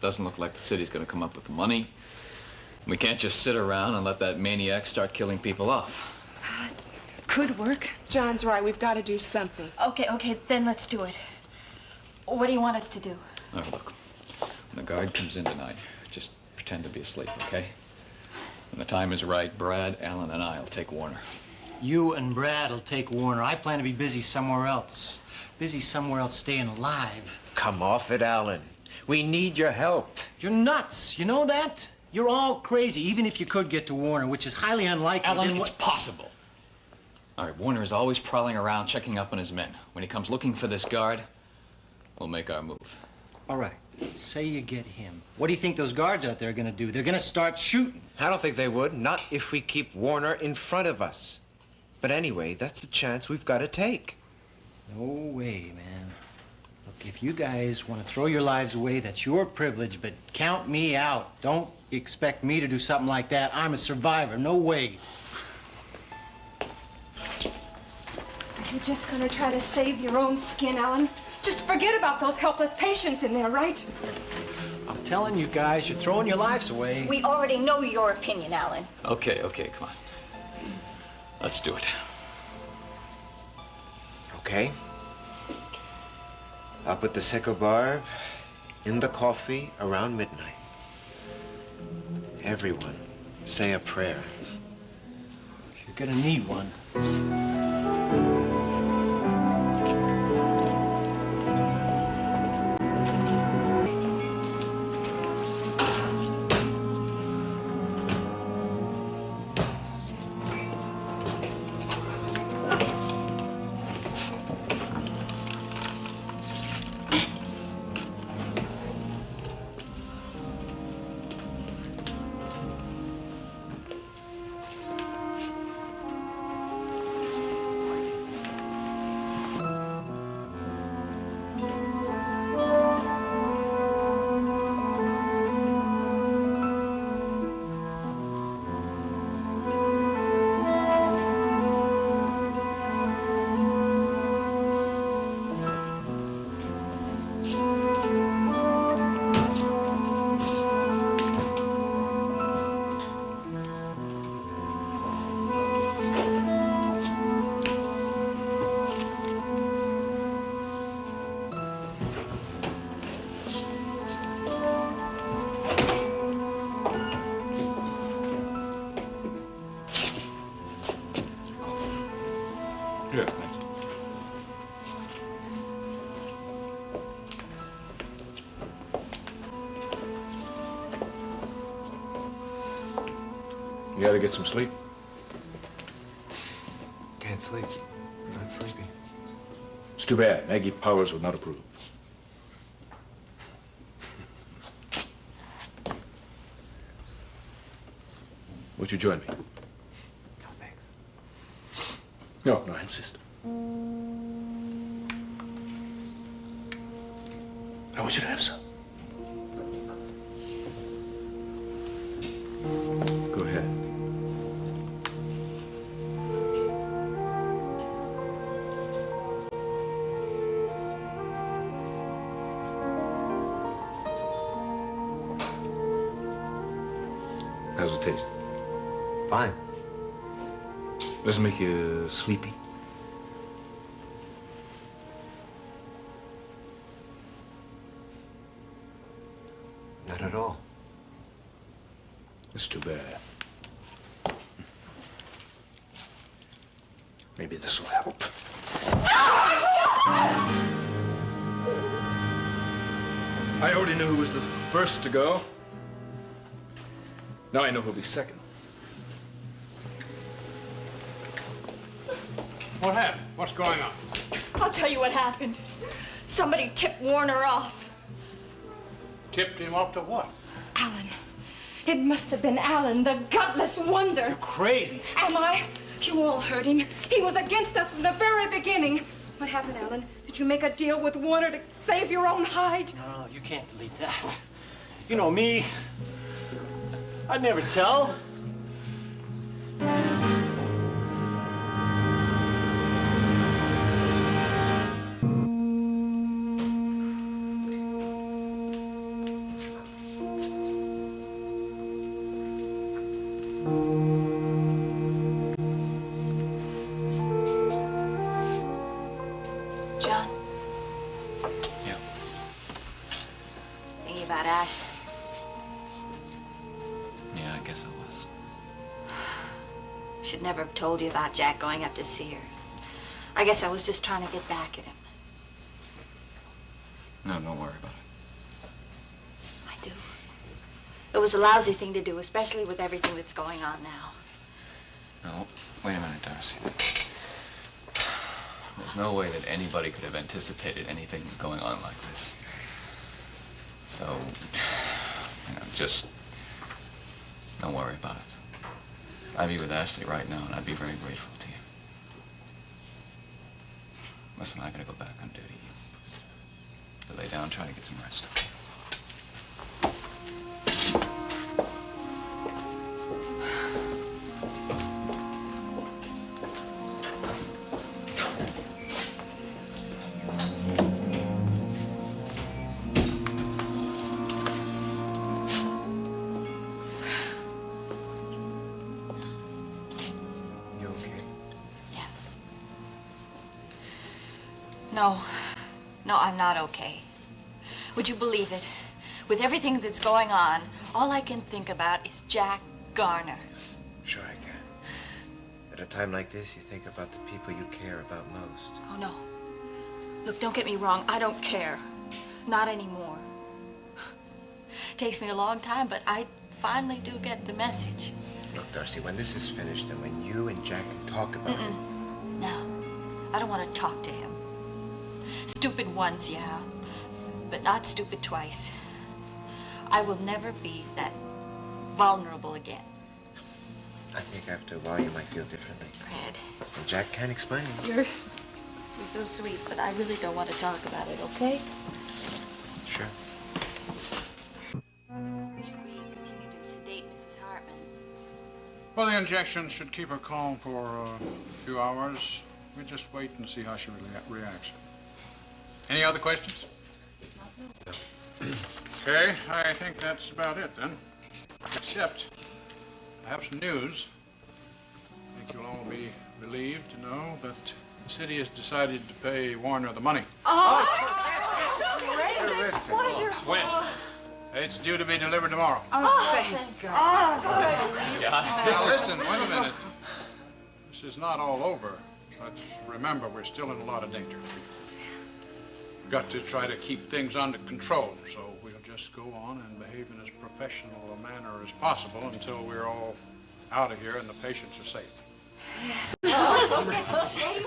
Doesn't look like the city's going to come up with the money. We can't just sit around and let that maniac start killing people off. Could work. John's right. We've got to do something. Okay, then let's do it. What do you want us to do? Now, look, when the guard comes in tonight, just pretend to be asleep, okay? When the time is right, Brad, Alan, and I'll take Warner. You and Brad will take Warner. I plan to be busy somewhere else. Busy somewhere else staying alive. Come off it, Alan. We need your help. You're nuts. You know that? You're all crazy, even if you could get to Warner, which is highly unlikely. Alan, it's possible. All right, Warner is always prowling around, checking up on his men. When he comes looking for this guard, we'll make our move. All right, say you get him. What do you think those guards out there are gonna do? They're gonna start shooting. I don't think they would. Not if we keep Warner in front of us. But anyway, that's a chance we've got to take. No way, man. Look, if you guys want to throw your lives away, that's your privilege, but count me out. Don't expect me to do something like that. I'm a survivor. No way. You're just gonna try to save your own skin, Alan? Just forget about those helpless patients in there, right? I'm telling you guys, you're throwing your lives away. We already know your opinion, Alan. Okay, come on. Let's do it. Okay. I'll put the secobarb in the coffee around midnight. Everyone, say a prayer. You're gonna need one. Here, thanks. You gotta get some sleep. Can't sleep. I'm not sleepy. It's too bad. Maggie Powers would not approve. Would you join me? No, thanks. No, I insist. I want you to have some. Go ahead. How's it taste? Fine. Doesn't make you sleepy? Not at all. It's too bad. Maybe this will help. I already knew who was the first to go. Now I know who'll be second. What happened? What's going on? I'll tell you what happened. Somebody tipped Warner off. Tipped him off to what? Alan. It must have been Alan, the gutless wonder. You're crazy. Am I? You all heard him. He was against us from the very beginning. What happened, Alan? Did you make a deal with Warner to save your own hide? No, you can't believe that. You know me. I'd never tell. John? Yeah. Thinking about Ash? Yeah, I guess I was. Should never have told you about Jack going up to see her. I guess I was just trying to get back at him. No, don't worry about it. I do. It was a lousy thing to do, especially with everything that's going on now. No, wait a minute, Darcy. There's no way that anybody could have anticipated anything going on like this. So, just don't worry about it. I'd be with Ashley right now, and I'd be very grateful to you. Listen, I gotta go back on duty. You lay down, try to get some rest. No, I'm not okay. Would you believe it? With everything that's going on, all I can think about is Jack Garner. Sure I can. At a time like this, you think about the people you care about most. Oh, no. Look, don't get me wrong. I don't care. Not anymore. Takes me a long time, but I finally do get the message. Look, Darcy, when this is finished and when you and Jack can talk about it... No, I don't want to talk to him. Stupid once, yeah, but not stupid twice. I will never be that vulnerable again. I think after a while you might feel differently. Brad. And Jack can't explain. You're so sweet, but I really don't want to talk about it, okay? Sure. Should we continue to sedate Mrs. Hartman? Well, the injection should keep her calm for a few hours. We just wait and see how she reacts. Any other questions? No. Okay, I think that's about it then. Except, I have some news. I think you'll all be relieved to know that the city has decided to pay Warner the money. Oh, that's great. Wonderful. When? It's due to be delivered tomorrow. Oh, thank God. Now listen, wait a minute. This is not all over, but remember, we're still in a lot of danger. We've got to try to keep things under control, so we'll just go on and behave in as professional a manner as possible until we're all out of here and the patients are safe. Yes.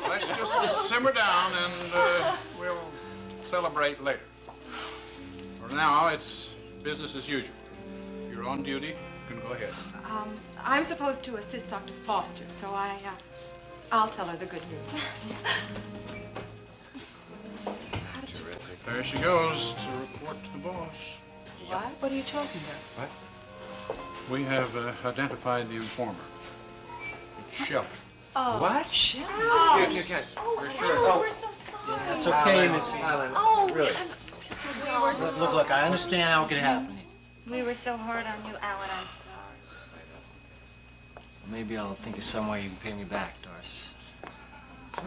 Let's just simmer down and we'll celebrate later. For now, it's business as usual. If you're on duty, you can go ahead. I'm supposed to assist Dr. Foster, so I'll tell her the good news. There she goes to report to the boss. What? What are you talking about? What? We have identified the informer. Shelley. Oh. What? Shelley? Oh. You can't. Oh, Sure. we're so sorry. Yeah, that's okay, Miss. Oh, Really? I'm so dumb. Look, I understand how it could happen. We were so hard on you, Alan. I'm sorry. Maybe I'll think of some way you can pay me back, Doris.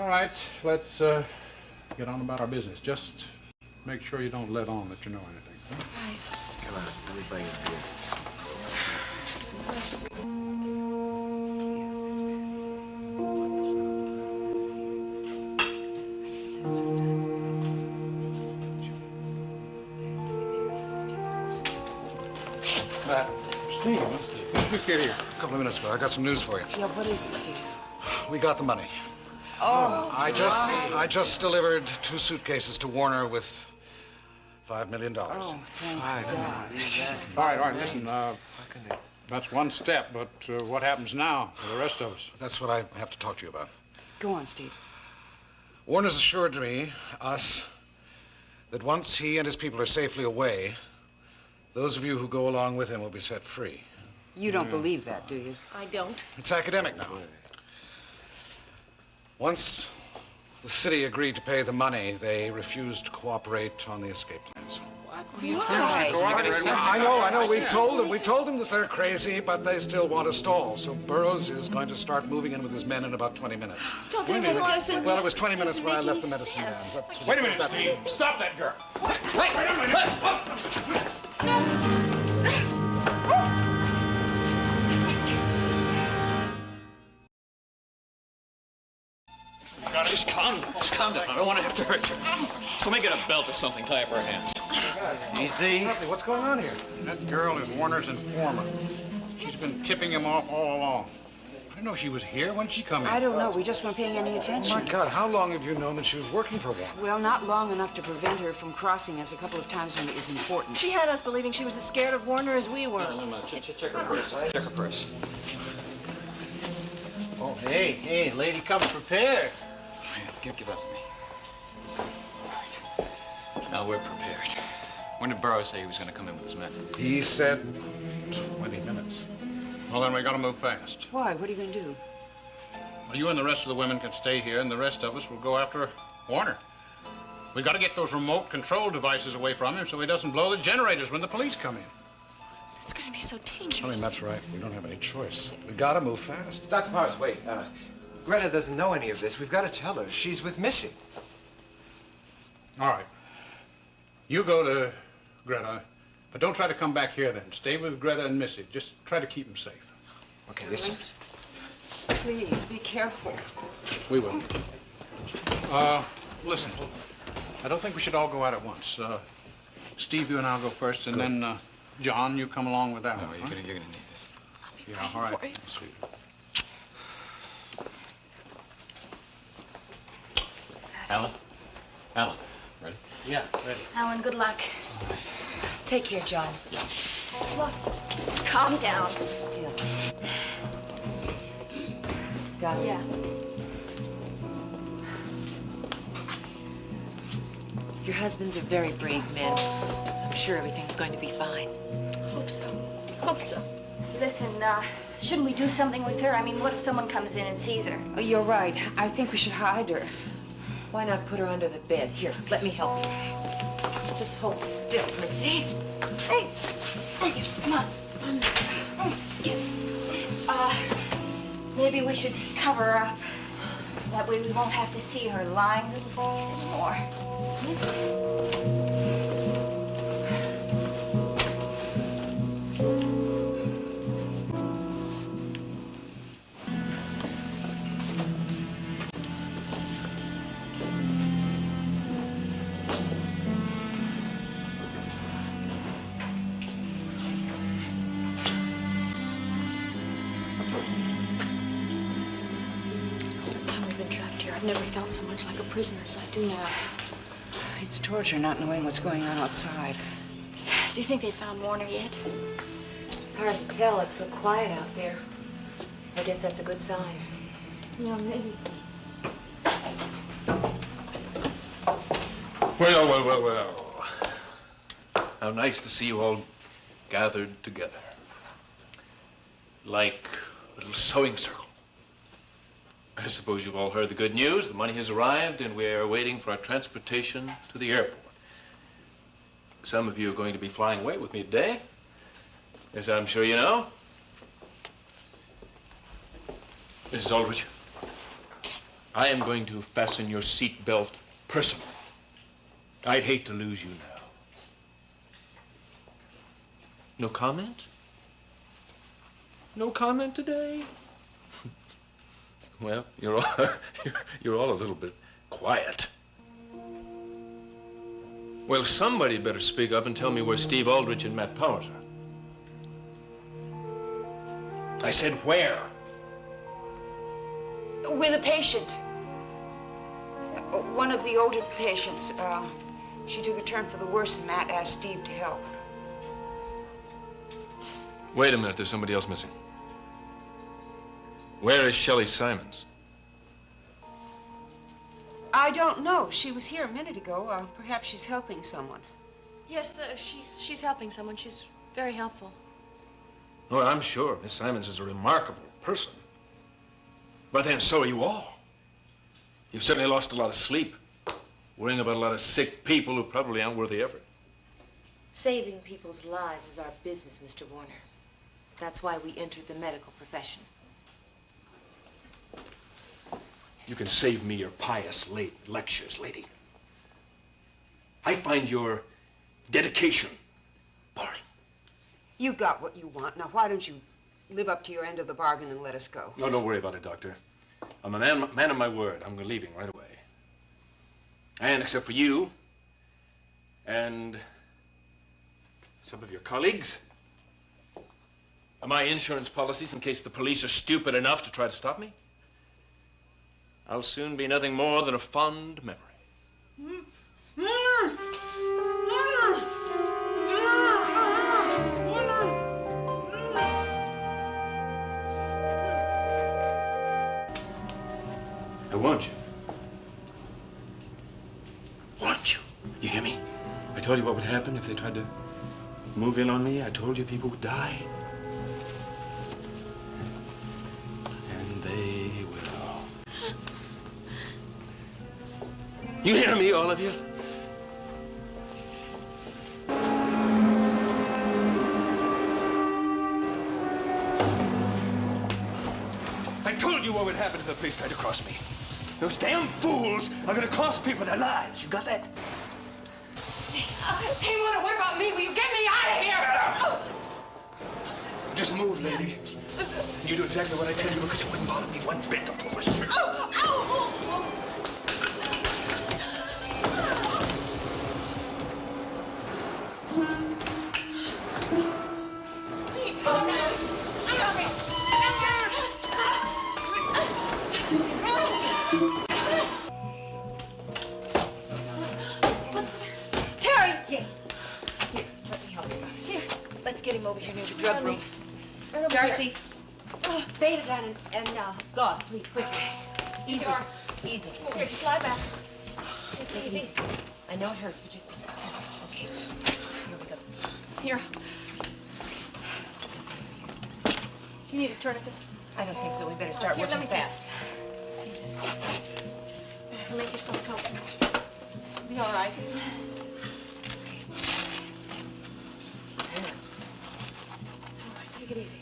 All right, let's get on about our business. Just make sure you don't let on that you know anything. Huh? Come on, everybody in here. Steve, get here. A couple of minutes, Phil. I got some news for you. Yeah, what is it, Steve? We got the money. Oh, I just delivered 2 suitcases to Warner with $5 million. Oh, thank God. All right, listen, that's one step, but what happens now for the rest of us? That's what I have to talk to you about. Go on, Steve. Warner's assured us, that once he and his people are safely away, those of you who go along with him will be set free. You don't believe that, do you? I don't. It's academic now. Once the city agreed to pay the money, they refused to cooperate on the escape plans. What? I know. We've told them that they're crazy, but they still want to stall. So Burroughs is going to start moving in with his men in about 20 minutes. Don't think that doesn't. Well, it was 20 minutes when I left the medicine man. Wait a minute, Steve. Stop that girl. Wait a minute. Just calm down. Just calm down. I don't want to have to hurt you. Somebody get a belt or something, tie up her hands. Easy. What's going on here? That girl is Warner's informant. She's been tipping him off all along. I didn't know she was here. When did she come in? I don't know. We just weren't paying any attention. My God, how long have you known that she was working for Warner? Well, not long enough to prevent her from crossing us a couple of times when it was important. She had us believing she was as scared of Warner as we were. Check her purse. Check her purse. Oh, hey, lady comes prepared. Give that to me. All right. Now we're prepared. When did Burroughs say he was going to come in with his men? He said 20 minutes. Well, then we got to move fast. Why? What are you going to do? Well, you and the rest of the women can stay here, and the rest of us will go after Warner. We got to get those remote control devices away from him so he doesn't blow the generators when the police come in. It's going to be so dangerous. I mean, that's right. We don't have any choice. We got to move fast. Dr. Powers, wait. Greta doesn't know any of this. We've got to tell her. She's with Missy. All right. You go to Greta, but don't try to come back here then. Stay with Greta and Missy. Just try to keep them safe. Okay, listen. Please, be careful. We will. Listen. I don't think we should all go out at once. Steve, you and I'll go first, and then, John, you come along with that one. You're gonna need this. Yeah, all right. For you. Sweet. Alan? Alan, ready? Yeah, ready. Alan, good luck. Take care, John. Look, just calm down. Deal. Got it? Yeah. Your husband's a very brave man. I'm sure everything's going to be fine. Hope so. Hope so. Listen, shouldn't we do something with her? I mean, what if someone comes in and sees her? Oh, you're right. I think we should hide her. Why not put her under the bed? Here, let me help you. Just hold still, Missy. Come on. Maybe we should cover her up. That way we won't have to see her lying little face anymore. I've never felt so much like a prisoner as I do now. It's torture not knowing what's going on outside. Do you think they found Warner yet? It's hard to tell. It's so quiet out there. I guess that's a good sign. Yeah, maybe. Well. How nice to see you all gathered together. Like a little sewing circle. I suppose you've all heard the good news. The money has arrived, and we're waiting for our transportation to the airport. Some of you are going to be flying away with me today, as I'm sure you know. Mrs. Aldrich, I am going to fasten your seat belt personally. I'd hate to lose you now. No comment? No comment today? Well, you're all a little bit quiet. Well, somebody better speak up and tell me where Steve Aldrich and Matt Powers are. I said where? With a patient. One of the older patients. She took a turn for the worse, and Matt asked Steve to help. Wait a minute, there's somebody else missing. Where is Shelley Simons? I don't know. She was here a minute ago. Perhaps she's helping someone. Yes, she's helping someone. She's very helpful. Well, I'm sure Miss Simons is a remarkable person. But then so are you all. You've certainly lost a lot of sleep, worrying about a lot of sick people who probably aren't worth the effort. Saving people's lives is our business, Mr. Warner. That's why we entered the medical profession. You can save me your pious late lectures, lady. I find your dedication boring. You got what you want. Now, why don't you live up to your end of the bargain and let us go? No, don't worry about it, Doctor. I'm a man of my word. I'm leaving right away. And except for you and some of your colleagues, my insurance policies in case the police are stupid enough to try to stop me, I'll soon be nothing more than a fond memory. I warned you. Warned you. You hear me? I told you what would happen if they tried to move in on me. I told you people would die. And they will. You hear me, all of you? I told you what would happen if the police tried to cross me. Those damn fools are gonna cost people their lives. You got that? Hey, Warner, what about me? Will you get me out of here? Shut up! Just move, lady. You do exactly what I tell you because it wouldn't bother me one bit to pull this trigger. Terry! Yes. Here, let me help you. Here. Let's get him over here near the drug room. Right over Darcy, Betadine and gauze, please, quickly. Easy. Sure. Easy. Here, just lie back. Take it easy. I know it hurts, but just... Okay. Here we go. Here. You need a tourniquet? I don't think so. We better start Here, let working me fast. I'll make you so stupid. It'll be all right. It's all right. Take it easy.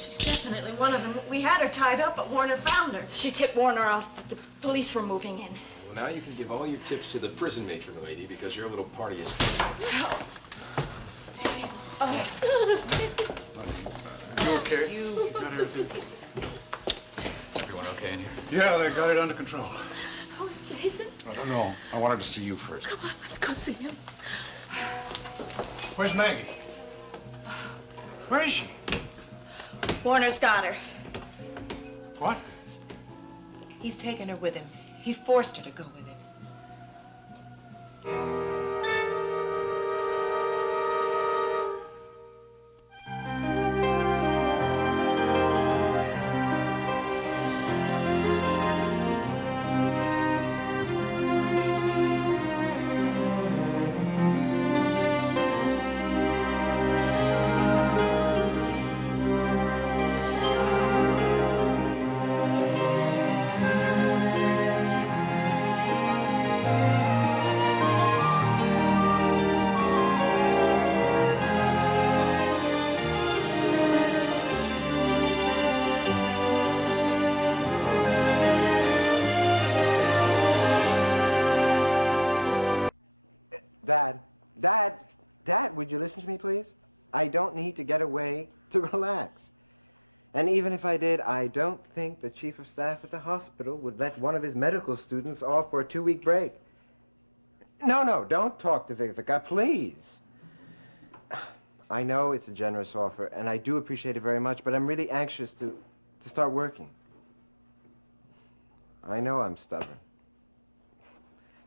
She's definitely one of them. We had her tied up, but Warner found her. She tipped Warner off that the police were moving in. Well, now you can give all your tips to the prison matron lady because your little party is... Okay. You okay? You got everything? Everyone okay in here? Yeah, they got it under control. How is Jason? I don't know. I wanted to see you first. Come on, let's go see him. Where's Maggie? Where is she? Warner's got her. What? He's taken her with him. He forced her to go with him. Dad, would you listen to me, please? I don't need to get away to relax. And even if I did, I don't think the chief of staff at the hospital would let one of his medical students off for a 2-week break. No, don't talk to Vivica, please. I know it's a generous offer, and I do appreciate it very much, but I'm really anxious to start working. I know I'm stubborn.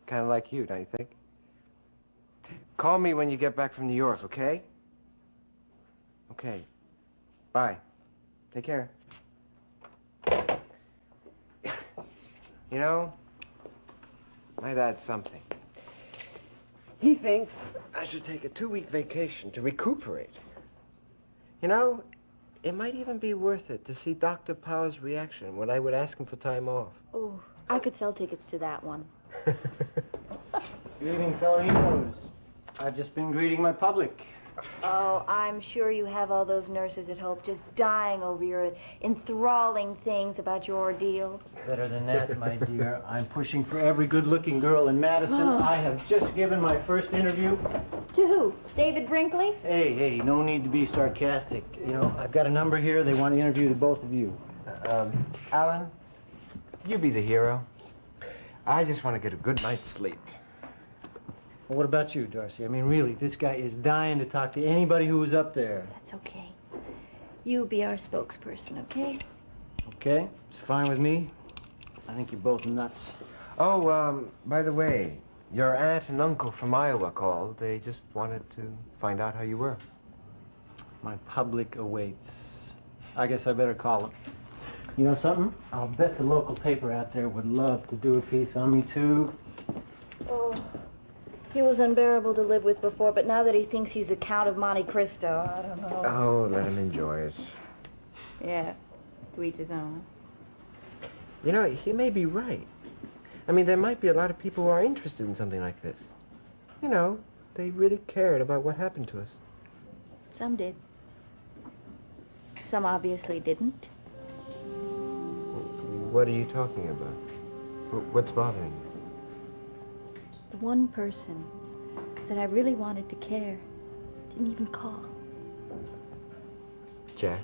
Kind of like you, don't you think? Call me when you get back from New York, okay? Okay. Bye. Take care. You know, my dad's something. He thinks I should take a 2-week vacation to recuperate. You know, it might even be worth it to see Dr. Powers' reaction when I would ask him for time off. Oh, I could sell tickets to that one. Good evening, fellow heroes. I've just been greeting my public. Oh, I'm sure you have all those nurses at Hope just dying over your enthralling things about your ordeal. Better than that, my dear. I'm pushing for every good-looking girl in Madison. I have just given my first interview. To who? David Brinkley? Hey, no need to be sarcastic. You know, I've got a number here. They want to interview the both of you. Alan, you be the hero. I just want to get a good night's sleep. Well, what about you, Darcy? I mean, really, this guy is dying to talk to anybody who was up there. That's okay. You be our spokesperson, okay? Okay, it's fine with me. I think you're both nuts. Oh, by the way, your aunt and uncle from Iowa called. They just wanted to find out how you were. My public awaits. I guess I better call them. You know something? I'll bet the local paper out there would love to do a piece on me, too. Oh, he was unbearable to live with before, but now that he thinks he's the Count of Monte Cristo, I don't know. Oh, let him enjoy it. Yeah, to each his own. You know, he may be right. I mean, there might be a lot of people who are interested in something like this. You know, they really cared about what happened to us. Some did. Some obviously didn't. What are you talking about? What's bothering you? The one person that I really wanted to care didn't even call. Jack?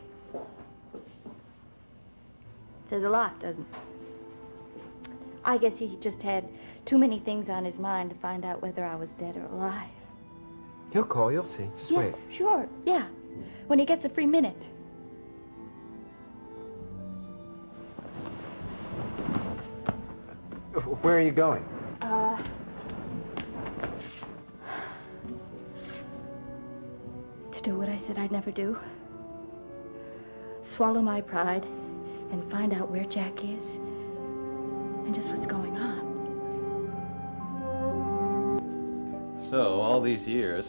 Says a lot, doesn't it? I guess he just had too many things on his mind to find out whether I was dead or alive. He'll call, you'll see. Just wait. Sure, yeah. When he gets a free minute. Where are you going? To do what I said I'd never do. Swallow my pride and find out where Jack is and just what's going on. So, all these years,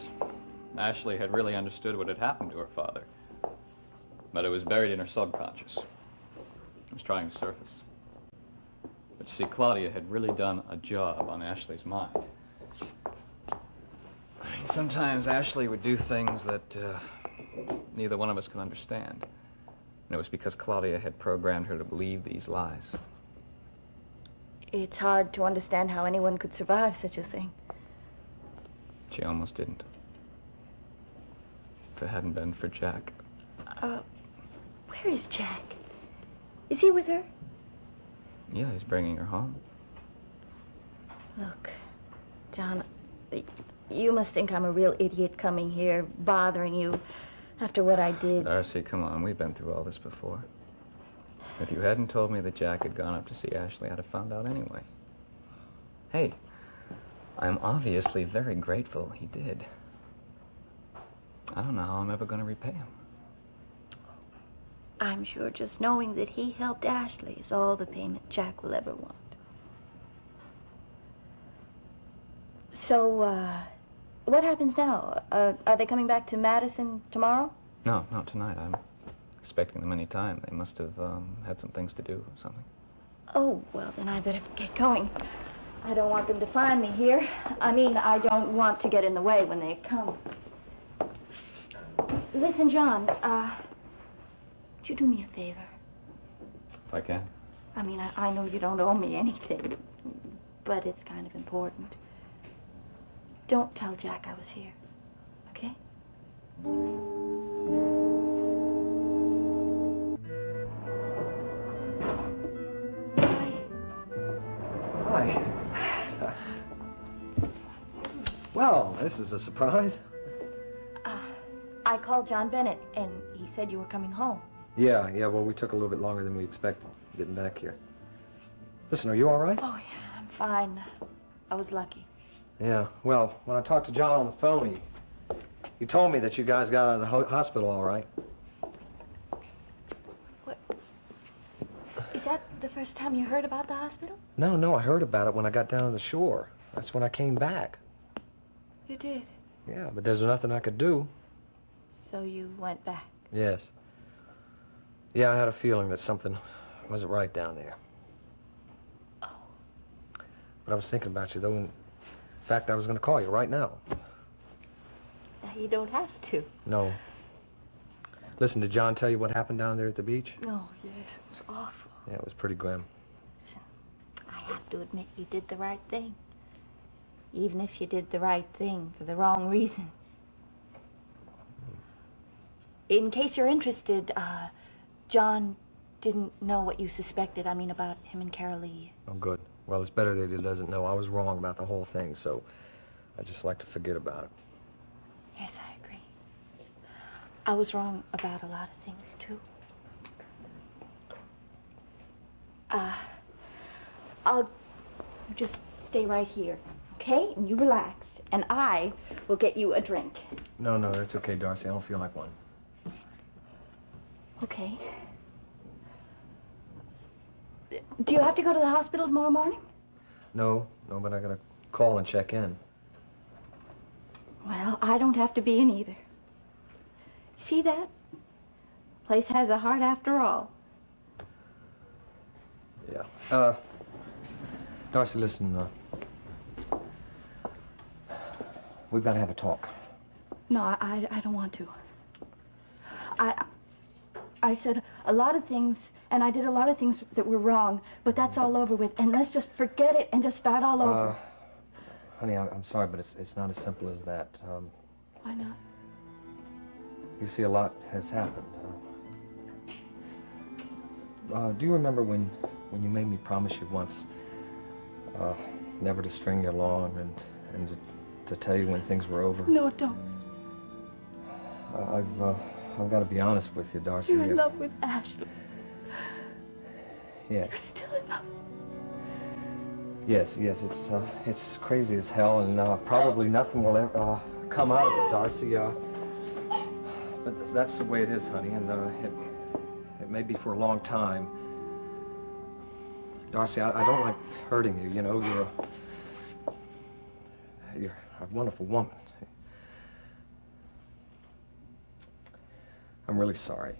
Ashley had really understood what had happened to her father. But it was buried in her subconscious. It was trying to surface. But you see, Claudia had really done a job on Ashley's mind. I mean, sometimes Ashley would do things that neither one of us could understand. And it was because Claudia had programmed her to believe these lies. It's hard to understand how anyone could survive such a thing. She almost didn't. If it hadn't been for Jack. Where is Jack? Is he with her? Yeah, he's bringing her home. Look, John, you must think I'm a real idiot coming here, bothering you after what I did. Darcy, come on. We've been through all this before. If you hadn't told me that Jack had gone up to see Ashley, I'd have found out anyway. Hey, I'm obviously very grateful he did. I don't know how I'm ever going to repay him. I'm sure just knowing that he helped Ashley is all the payment Jack will ever want. So, what happens now? Are they coming back to Madison tomorrow? No, not tonight. I'm expecting them any time. They must have had some things to do or something. Oh, well, then I better get going. I don't want them to find me here. I mean, I don't want to get in the way when they come. Listen, John, would you do me a favor? If I can. I mean, I know you don't owe me anything, but it's kind of important. Don't tell Jack I was here, okay? Hi. Well, this is a surprise. I called John Bennett, and he said you were coming home. Yeah, well, we took a little bit longer than we expected getting back here. Listen, are you all right? Oh, yeah, I'm fine. I was lucky. Yeah, well, when I talked to John on the phone, he told me that you guys got out of the hospital all right. What? Is that the first time you heard about the hospital? No, I heard about it when I got down to the shore. That's when I came back. You did? Yeah, but there's nothing I could do. So you went back? Yes. Yeah, I had a feeling that something wasn't right down there. Oh. But I was thinking about you, though, and In fact, I was going to call you right now. You don't have to. No. Listen, did John tell you what happened down there at the beach? No, yes, it was awful. Yeah, it was pretty grim. I have to admit you did the right thing. Even if you did the right thing for the wrong reason. In case you're interested, John didn't know what you suspected. I mean, about him and Carol Lee. Oh, good. Well, it's better that he doesn't know. I was wrong about the whole thing, so I'd just like to forget about it. Yes, I agree. I was wrong about a lot of things, too. I'll just stay right here, okay? And you relax, and I will get you a drink. No, no, that's okay, Darcy. I don't feel like one. Okay. Do you have to go to the hospital tomorrow morning? No, but I gotta call and check in. Well, I don't have to be in either. See that? Place has a heart after all. Yeah. Darcy, listen, we've got to have a talk. No, I don't want to. I said a lot of things, and I did a lot of things that were wrong, but that's all over with, and let's just forget it and just start all over. Honey, I'm sorry, but it's not as simple as that. Why not? You see, a lot has happened. Do you remember when you made me promise you once never to string you along and to tell you when things were over? No, don't. I've got to be honest with you, Darcy. You're in love with Ashley. Yeah. You're still in love. Yes, it's crazy as hell, and probably nothing will ever come out of it, Darcy. But that's the way it is, honey, and it may be for a long time. Darcy, I don't like hurting you. You know, you're a wonderful woman. I'm really sorry.